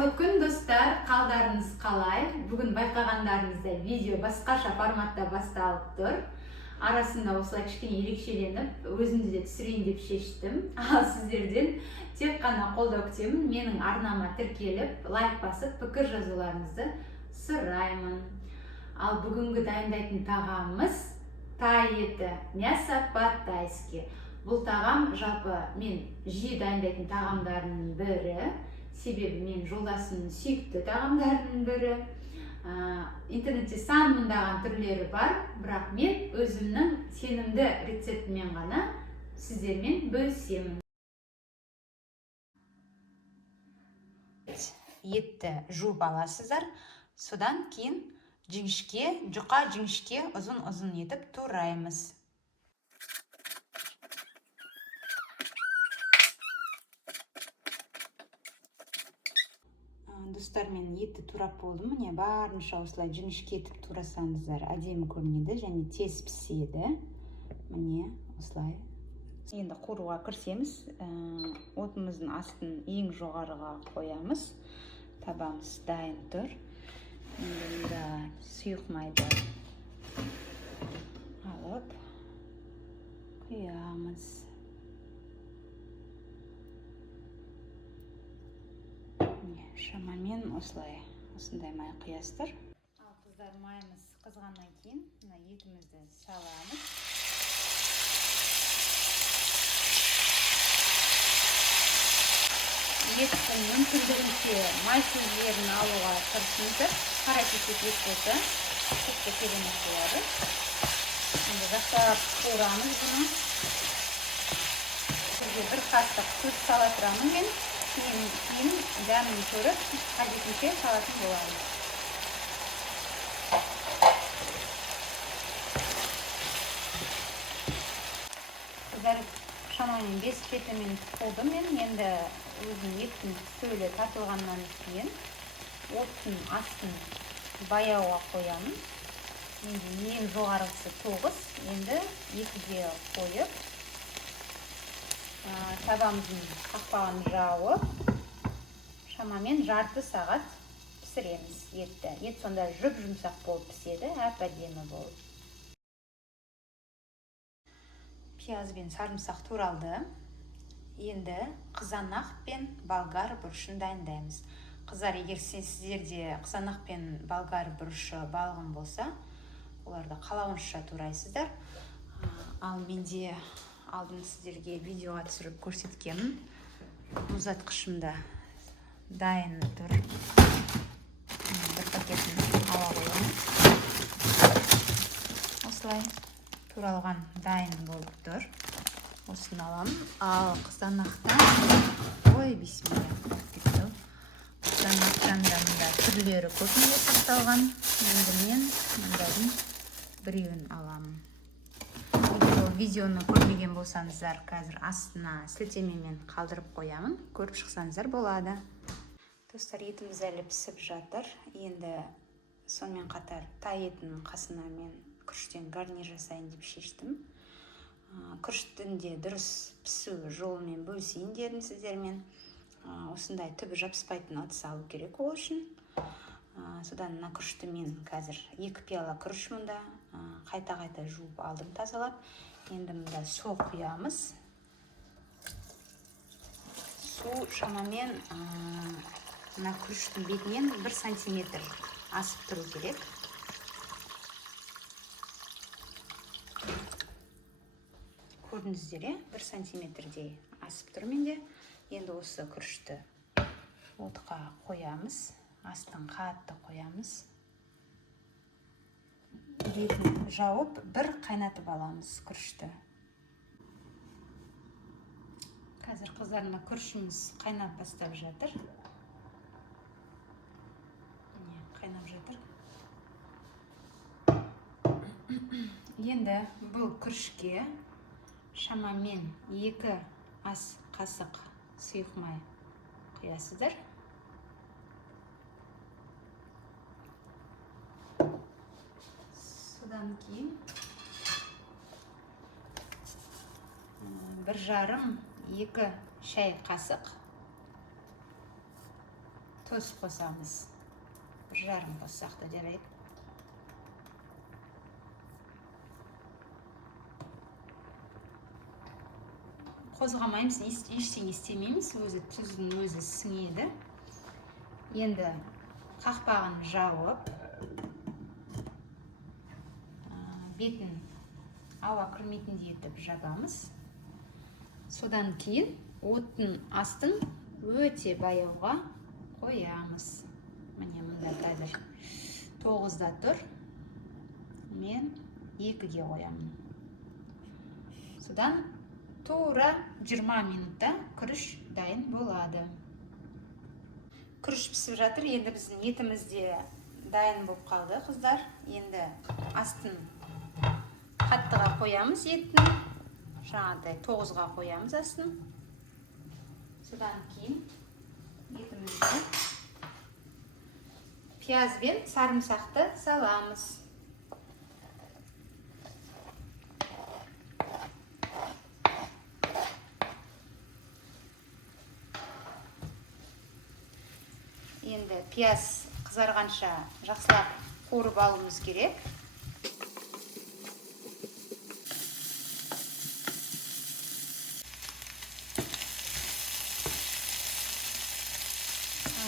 Қайырлы күн достар, қалдарыңыз қалай? Бүгін байқағандарыңыздай видео басқаша форматта басталып тұр. Арасында осылай кішкене ерекшеленіп, өзімді де түсірейін деп шештім. Ал сіздерден тек қана қолдау күтемін. Менің арнама тіркеліп, лайк басып, пікір жазуларыңызды сұраймын. Ал бүгінгі дайындайтын тағамымыз тай еті, мясо по-тайски. Бұл тағам жалпы мен жиі дайындайтын тағамдардың бірі. Себебі мен жолдасымның сүйікті тағамдарының бірі. Интернетте сан мыңдаған түрлері бар, бірақ мен өзімнің сенімді рецептімен ғана сіздермен бөлісемін. Етті жуып аласыздар, содан кейін жұқа жіңішке ұзын етіп тураймыз. Достар, мен етті турап болдым. Міне барынша осылай жіңішке етіп турасаңыздар әдемі көрінеді және тез піседі. Міне осылай. Енді қуыруға кірісеміз. Отымыздың астын ең жоғарыға қоямыз. Табамыз дайын тұр. Енді сұйық майды алып құямыз. Шамамен осындай май құясыздар. Ал қыздар, майымыз қызғаннан кейін етімізді саламыз. Еттің мүмкіндігінше май көздерін алуға тырысыңыздар. Қара кесек ет болса, тіпті керемет болады. Енді жақсылап қуырамыз бұны. Сізге бір қасық тұз сала тұрамын мен. Кейін дәмін көріп, қажетінше салатын болады. Қыздар, шамамен 5-7 минут болды мен. Енді өзім еттің сөлі тартылғаннан кейін оттың астын баяуға қоямын. Енді ең жоғарғысы 9, енді 2-ге қойып, табамыздың қақпағын жауып, шамамен жарты сағат пісіреміз етті. Ет сонда жұп-жұмсақ болып піседі, әп-әдемі болып. Пияз бен сарымсақ туралды. Енді қызанақ пен болгар бұрышын дайындаймыз. Қыздар, егер сіздерде қызанақ пен болгар бұрышы балғын болса, оларды қалауынша турайсыздар. Ал менде алдым сіздерге видеоға түсіріп көрсеткенмін. Мұздатқышымда дайын тұр. Бір пакетін ала қоямын. Осылай туралған дайын болып тұр. Осыны аламын. Ал қызанақтан, ой, бисмилля. Қызанақтан да мұнда түрлері көбіне сақталған. Енді мен мұндардың біреуін аламын. Видеоны көрмеген болсаңыздар, қазір астына сілтемемен қалдырып қоямын. Көріп шықсаңыздар болады. Достар, етіміз әлі пісіп жатыр. Енді сонымен қатар тай етінің қасына мен күріштен гарнир жасайын деп шештім. Күріштің де дұрыс пісу жолымен бөлісейін дедім сіздермен. Осындай түбі жабыспайтын ыдыс алу керек ол үшін. Содан мына күрішті мен қазір 2 пиала күріш мұнда қайта-қайта жуып алдым, тазалап. Енді мұнда су құямыз. Су шамамен мына күріштің бетінен 1 сантиметр асып тұру керек. Көрдіңіздер, 1 сантиметрдей асып тұр менде. Енді осы күрішті отқа қоямыз. Астын қатты қоямыз. Бетін жауып, бір қайнатып аламыз күрішті. Қазір қыздарына күрішіміз қайнап бастап жатыр. Қайнап жатыр. Енді бұл күрішке шамамен 2 ас қасық сұйық май құясыздар. Содан кейін 1,5-2 шай қасық Тұз қосамыз. 1,5 қоссақ та жарайды. Қозғамаймыз, ештеңе істемейміз, өзі тұздың өзі сіңеді. Енді қақпағын жауып, бетін ауа кірмейтіндей етіп жабамыз. Содан кейін оттың астын өте баяуға қоямыз. Міне мұнда қазір 9-да тұр. Мен 2-ге қоямын. Содан тура 20 минутта күріш дайын болады. Күріш пісіп жатыр. Енді біздің етіміз де дайын болып қалды, қыздар. Енді астын қаттыға қоямыз еттің. Жаңағыдай 9-ға қоямыз астын. Содан кейін етімізді пияз бен сарымсақты саламыз. Енді пияз қызарғанша жақсылап қуырып алуымыз керек.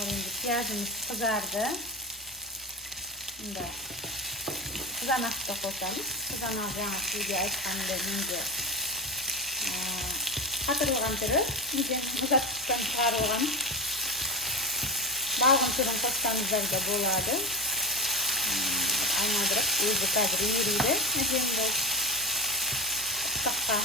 Енді пиязымыз қызарды. Енді қызанақты қосамыз. Қызанақ жаңа сізге айтқанымда менде қатырылған түрі, мұзаттықтан шығарылған. Балғын түрін қоссаңыздар да болады. Айналдырып, өзі қазір ериді. Әдемі болып ыстыққа.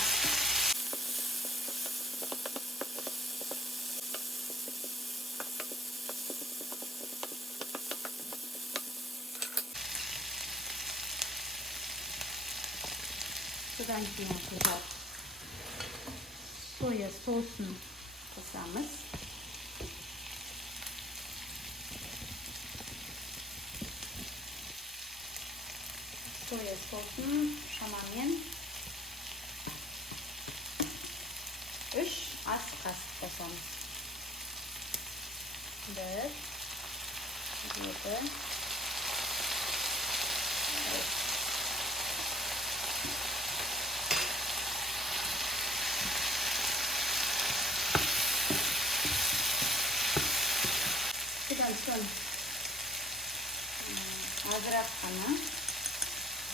Содан кейін қызар соя соусын қосамыз. Соя соусын шамамен 3 ас қасық қосамыз. 1, 2, 3. Содан соң азырақ қана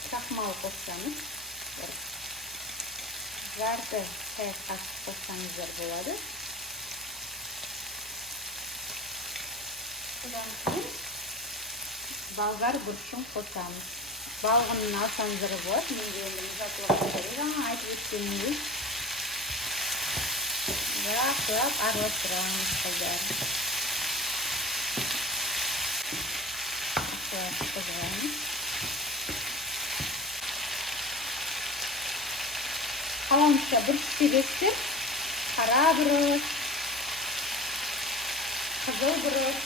крахмал қоссаңыз, жарты шай қасық қоссаңыздар болады. Содан кейін болгар бұршын қосамыз. Балғынын алсаңыздар болады. Менде енді мұзатылған түрі жаңа айтып өткенімдей. Жақсылап араластырамыз қыздар. Жақсылап қызғанымыз. Қаламызша бұрыш себестер, қара бұрыш, қызыл бұрыш.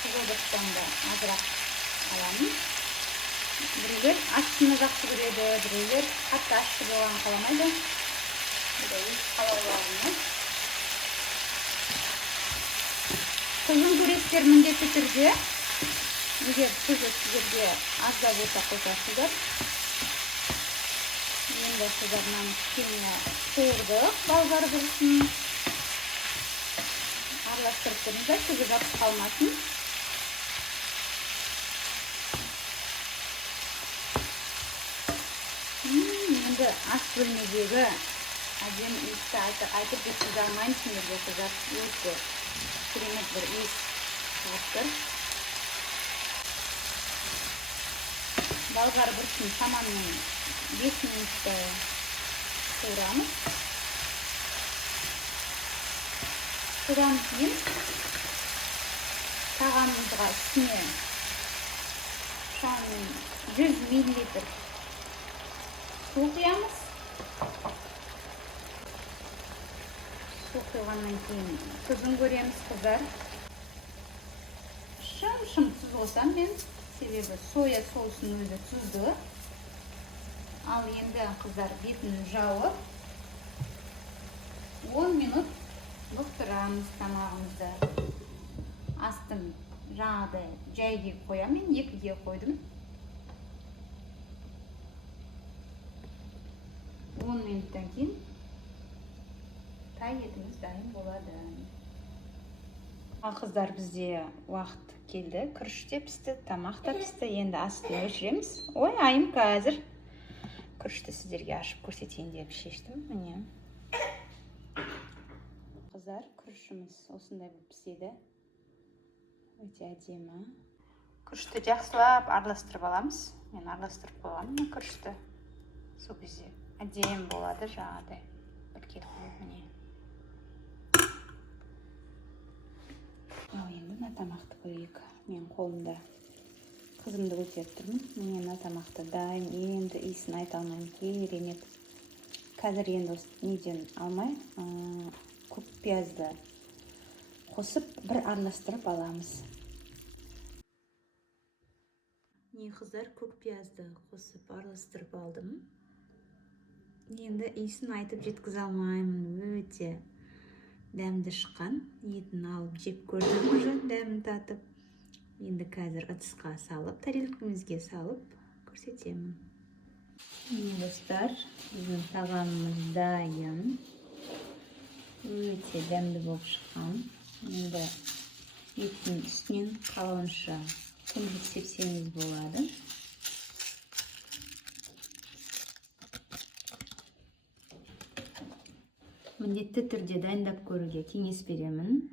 Қызыл бұрыштан да азырақ аламыз. Біреулер ащыны жақсы көреді, біреулер қатты ащы болған қаламайды. Бұл өз қалауларымыз. Тұзын көресіздер міндетті түрде. Егер тұзы сіздерге аз да болса қосасыздар. Енді сіздермен кішкене қуырдық болгар бұрышын. Араластырып тұрыңыздар, түгі жабысып қалмасын. Енді ас бөлмедегі әдемі иісті айтып жеткізе алмаймын сендерге қыздар. Өте керемет бір иіс шығып тұр. Болгар бұрышын шамамен 5 минутта қуырамыз. Содан кейін тағамымызға үстіне шамамен 100 мл су құямыз. Су құйғаннан кейін тұзын көреміз қыздар. Шым тұз қосам мен, себебі соя соусын өзі тұзды. Ал енді қыздар бетін жауып 10 минут бұқтырамыз. Баштырамыз тамағымызды. Астын жаңағыдай жайге қоямын. Мен екіге қойдым. 10 минуттан кейін тай етіміз дайын болады. Қыздар, бізде уақыт келді. Күріш те пісті, тамақ та пісті. Енді астын өшіреміз. Ой, айым қазір. Күрішті сіздерге ашып көрсетейін деп шештім. Міне. Қыздар, күрішіміз осындай болып піседі. Өте әдемі. Күрішті жақсылап араластырып аламыз. Мен араластырып қойғанмын күрішті. Сол кезде әдемі болады жаңағыдай. Біркеліп қойып міне. Ал енді мына тамақты көрейік. Мен қолымда қызымды көтеріп тұрмын. Міне мына тамақты дайын. Енді иісін айта алмаймын. Керемет. Қазір енді осы неден алмай, көк пиязды қосып, бір араластырып аламыз. Не қыздар, көк пиязды қосып араластырып алдым. Енді иісін айтып жеткізе алмаймын. Өте дәмді шыққан. Етін алып жеп көрдім уже, дәмін татып. Енді қазір ыдысқа салып, тарелкамызге салып көрсетемін. Міне достар, біздің тағамымыз дайын. Өте дәмді болып шыққан. Енді еттің үстінен қалауынша күмбір сепсеңіз болады. Міндетті түрде дайындап көруге кеңес беремін.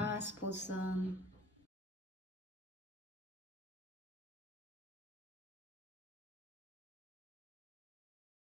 Ас болсын,